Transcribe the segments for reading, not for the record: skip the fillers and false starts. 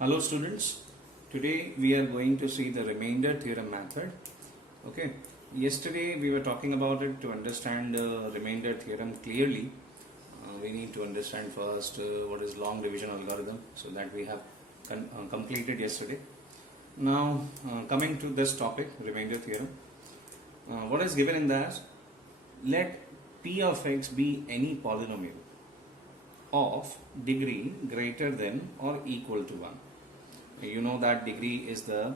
Hello students, today we are going to see the remainder theorem method. Okay, yesterday we were talking about it. To understand the remainder theorem clearly, we need to understand first what is long division algorithm, so that we have completed yesterday. Now coming to this topic, remainder theorem, what is given in that? Let p of x be any polynomial of degree greater than or equal to 1. You know that degree is the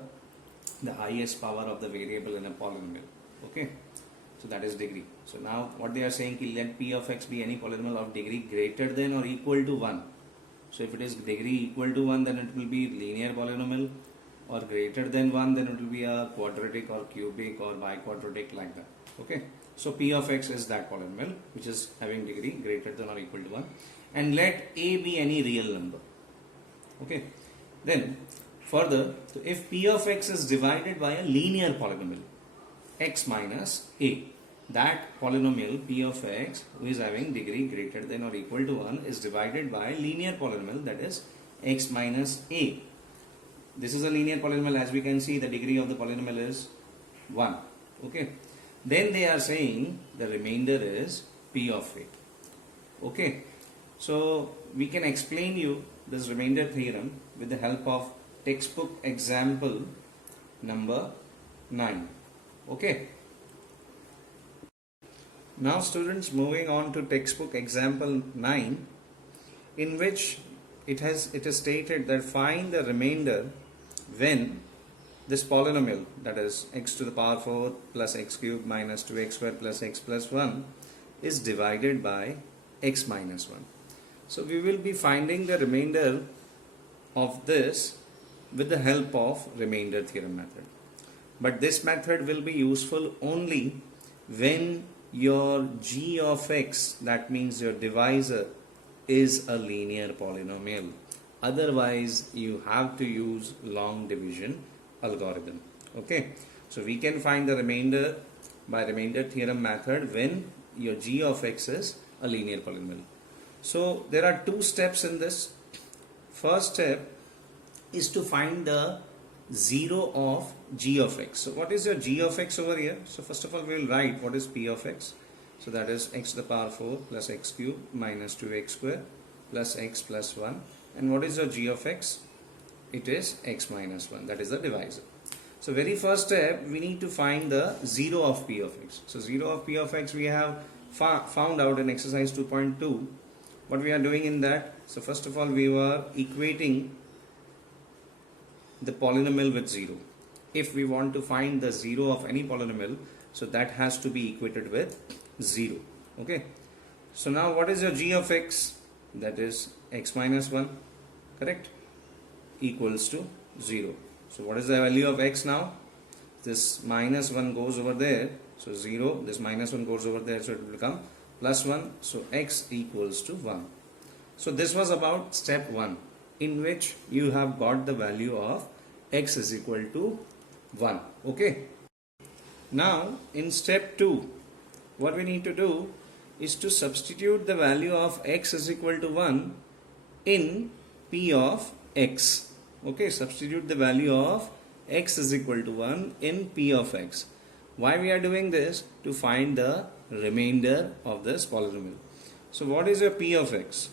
highest power of the variable in a polynomial. Okay, so that is degree. So now what they are saying is let p of x be any polynomial of degree greater than or equal to 1. So if it is degree equal to 1, then it will be linear polynomial, or greater than 1, then it will be a quadratic or cubic or biquadratic, like that. Okay, so p of x is that polynomial which is having degree greater than or equal to 1, and let a be any real number. Okay, then further, so if p of x is divided by a linear polynomial x minus a, that polynomial p of x who is having degree greater than or equal to 1 is divided by a linear polynomial, that is x minus a. This is a linear polynomial. As we can see, the degree of the polynomial is 1. Okay, then they are saying the remainder is p of a. Okay, so we can explain you this remainder theorem with the help of textbook example number 9. Okay, now students, moving on to textbook example 9, in which it is stated that find the remainder when this polynomial, that is x to the power 4 plus x cubed minus 2x squared plus x plus 1, is divided by x minus 1. So we will be finding the remainder of this with the help of remainder theorem method. But this method will be useful only when your g of x, that means your divisor, is a linear polynomial. Otherwise you have to use long division algorithm. Okay, so we can find the remainder by remainder theorem method when your g of x is a linear polynomial. So there are two steps in this. First step is to find the 0 of g of x. So what is your g of x over here? So first of all we will write what is p of x. So that is x to the power 4 plus x cubed minus 2x squared plus x plus 1. And what is your g of x? It is x minus 1, that is the divisor. So very first step, we need to find the 0 of p of x. So 0 of p of x we have found out in exercise 2.2. What we are doing in that? So first of all we were equating the polynomial with 0. If we want to find the 0 of any polynomial, so that has to be equated with 0. Okay, so now what is your g of x? That is x minus 1, correct, equals to 0. So what is the value of x now? This minus 1 goes over there, so 0, this minus 1 goes over there, so it will become plus 1, so x equals to 1. So this was about step 1, in which you have got the value of x is equal to 1. Okay, now in step 2, what we need to do is to substitute the value of x is equal to 1 in p of x. Okay, substitute the value of x is equal to 1 in p of x. Why we are doing this? To find the remainder of this polynomial. So what is your p of x?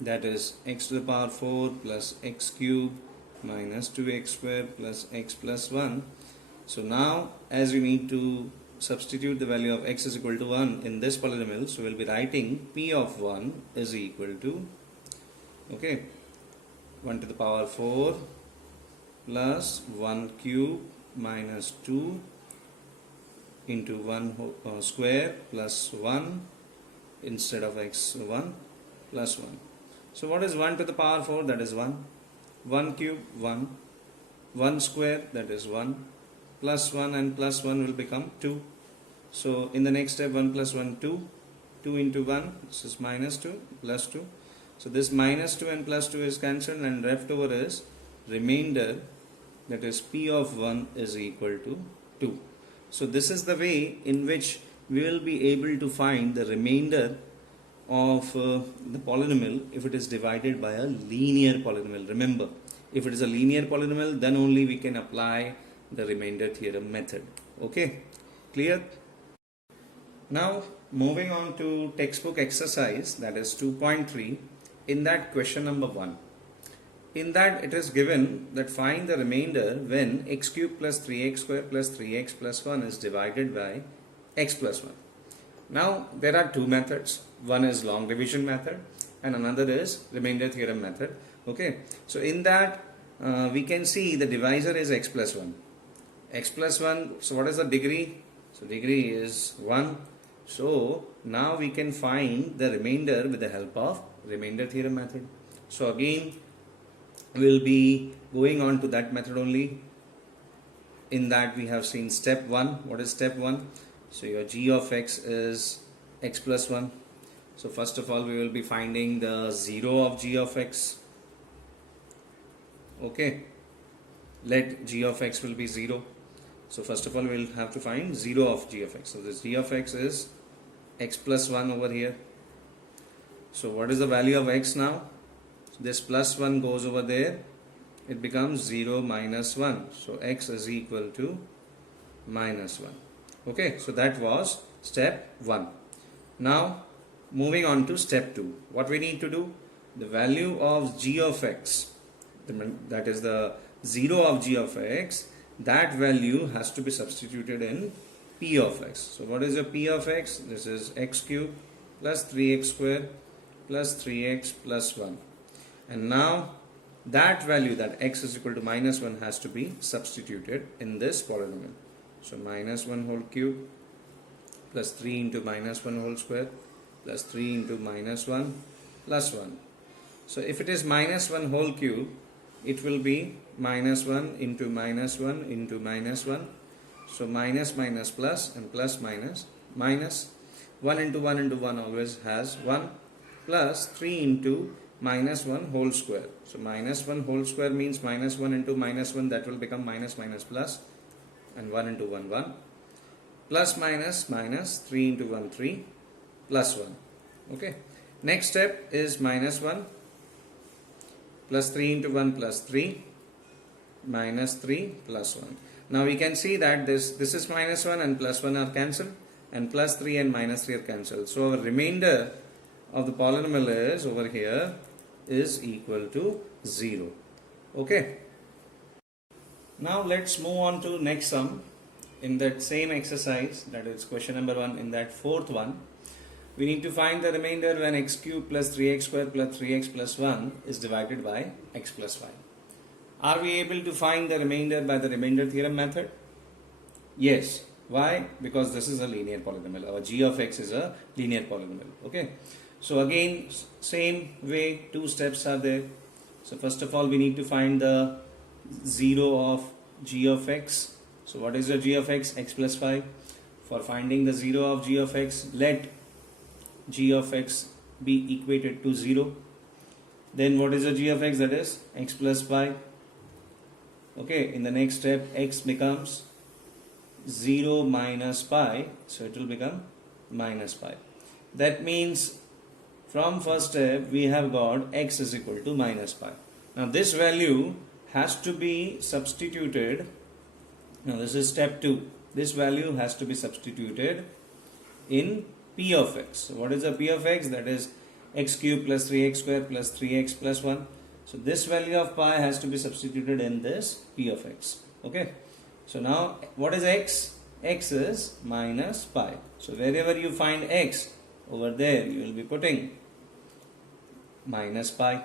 That is x to the power 4 plus x cubed minus 2x squared plus x plus 1. So now as we need to substitute the value of x is equal to 1 in this polynomial, so we'll be writing p of 1 is equal to, okay, 1 to the power 4 plus 1 cube minus 2 into 1 square plus 1 instead of x 1 plus 1. So what is 1 to the power 4? That is 1. 1 cube 1. 1 square, that is 1. Plus 1 and plus 1 will become 2. So in the next step, 1 plus 1, 2. 2 into 1, this is minus 2 plus 2. So this minus 2 and plus 2 is cancelled, and left over is remainder, that is p of 1 is equal to 2. So this is the way in which we will be able to find the remainder of the polynomial if it is divided by a linear polynomial. Remember, If it is a linear polynomial, then only we can apply the remainder theorem method. Okay, clear? Now moving on to textbook exercise, that is 2.3. In that, question number 1. In that, it is given that find the remainder when x cube plus 3x square plus 3x plus 1 is divided by x plus 1. Now there are two methods. One is long division method and another is remainder theorem method. Okay, so in that we can see the divisor is x plus 1. X plus 1, so what is the degree? So degree is 1. So now we can find the remainder with the help of remainder theorem method. So again we will be going on to that method only. In that we have seen step 1. What is step 1? So your g of x is x plus 1. So first of all we will be finding the 0 of g of x. Okay, let g of x will be 0. So first of all we will have to find 0 of g of x. So this g of x is x plus 1 over here. So what is the value of x now? So this plus 1 goes over there. It becomes 0 minus 1. So x is equal to minus 1. Okay, so that was step 1. Now moving on to step 2. What we need to do? The value of g of x, that is the 0 of g of x, that value has to be substituted in p of x. So what is your p of x? This is x cube plus 3x square plus 3x plus 1. And now that value, that x is equal to minus 1, has to be substituted in this polynomial. So minus 1 whole cube plus 3 into minus 1 whole square plus 3 into minus 1 plus 1. So if it is minus 1 whole cube, it will be minus 1 into minus 1 into minus 1. So minus minus plus and plus minus minus. 1 into 1 into 1 always has 1 plus 3 into minus 1 whole square. So minus 1 whole square means minus 1 into minus 1, that will become minus minus plus, and 1 into 1 1 plus minus minus 3 into 1 3 plus 1. Okay, next step is minus 1 plus 3 into 1 plus 3 minus 3 plus 1. Now we can see that this is minus 1 and plus 1 are cancelled, and plus 3 and minus 3 are cancelled. So our remainder of the polynomial is over here is equal to 0. Okay. Now let's move on to next sum. In that same exercise, that is question number 1, in that fourth one, we need to find the remainder when x cube plus 3x square plus 3x plus 1 is divided by x plus 5. Are we able to find the remainder by the remainder theorem method? Yes. Why? Because this is a linear polynomial. Our g of x is a linear polynomial. Okay. So again, same way, two steps are there. So first of all, we need to find the 0 of g of x. So what is the g of x? X plus 5. For finding the 0 of g of x, let g of x be equated to 0. Then what is the g of x? That is x plus 5. Okay, in the next step, x becomes 0 minus pi, so it will become minus pi. That means from first step we have got x is equal to minus pi. Now this value has to be substituted. Now this is step 2. This value has to be substituted in p of x. So what is the p of x? That is x cube plus 3x square plus 3x plus 1. So this value of pi has to be substituted in this p of x. Okay. So now what is x? X is minus pi. So wherever you find x, over there you will be putting minus pi.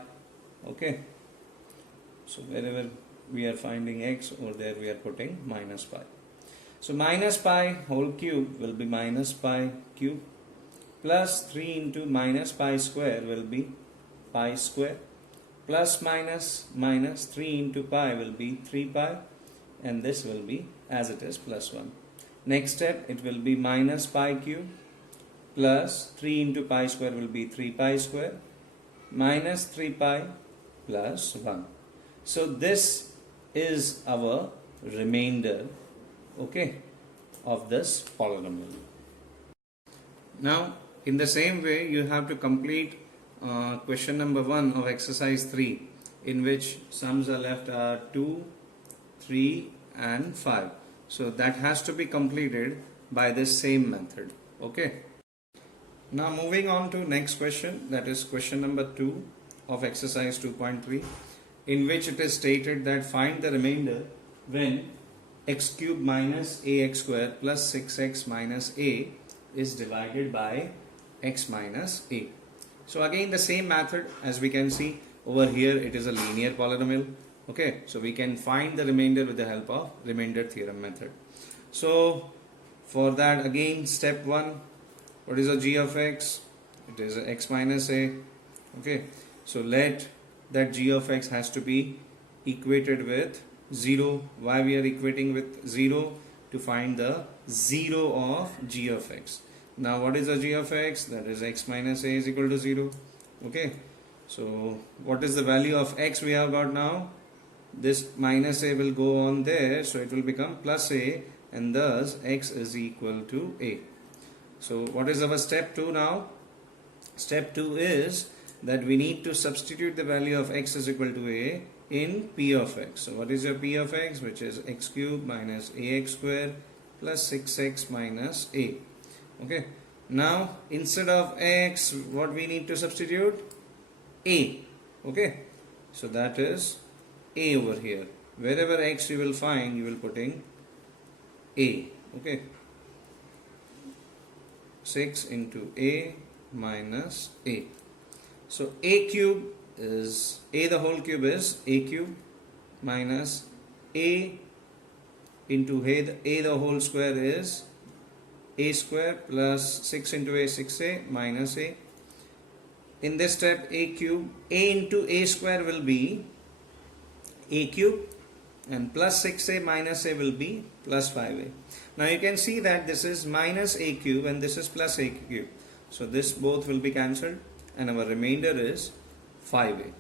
Okay. So wherever we are finding x, over there we are putting minus pi. So minus pi whole cube will be minus pi cube, plus 3 into minus pi square will be pi square, plus minus minus 3 into pi will be 3 pi, and this will be as it is plus 1. Next step, it will be minus pi cube plus 3 into pi square will be 3 pi square minus 3 pi plus 1. So this is our remainder, okay, of this polynomial. Now in the same way you have to complete question number 1 of exercise 3, in which sums are left are 2, 3 and 5. So that has to be completed by this same method. Okay. Now moving on to next question, that is question number 2 of exercise 2.3, in which it is stated that find the remainder when x cube minus ax square plus 6x minus a is divided by x minus a. So again the same method, as we can see over here, it is a linear polynomial. Okay, so we can find the remainder with the help of remainder theorem method. So for that, again step 1, what is a g of x? It is a x minus a. Okay, so let that g of x has to be equated with 0. Why we are equating with 0? To find the 0 of g of x. Now what is a g of x? That is x minus a is equal to 0. Okay, so what is the value of x we have got now? This minus a will go on there, so it will become plus a, and thus x is equal to a. So what is our step 2 now? Step 2 is that we need to substitute the value of x is equal to a in p of x. So what is your p of x? Which is x cube minus ax square plus 6x minus a. Okay, now instead of x, what we need to substitute? A. Okay, so that is a over here. Wherever x you will find, you will put in a. Okay, 6 into a minus a. So a cube is a, the whole cube is a cube minus a into a the whole square is a square plus 6 into a 6a minus a. In this step, a cube, a into a square will be a cube, and plus 6a minus a will be plus 5a. Now you can see that this is minus a cube and this is plus a cube. So this both will be cancelled and our remainder is 5a.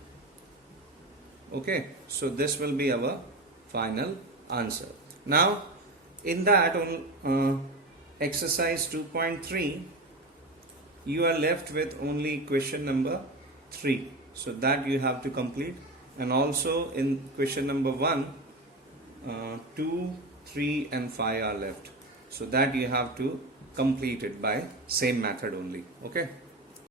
Okay, so this will be our final answer. Now in that on exercise 2.3, you are left with only question number 3. So that you have to complete, and also in question number 1, 2, 3 and 5 are left. So that you have to complete it by same method only. Okay.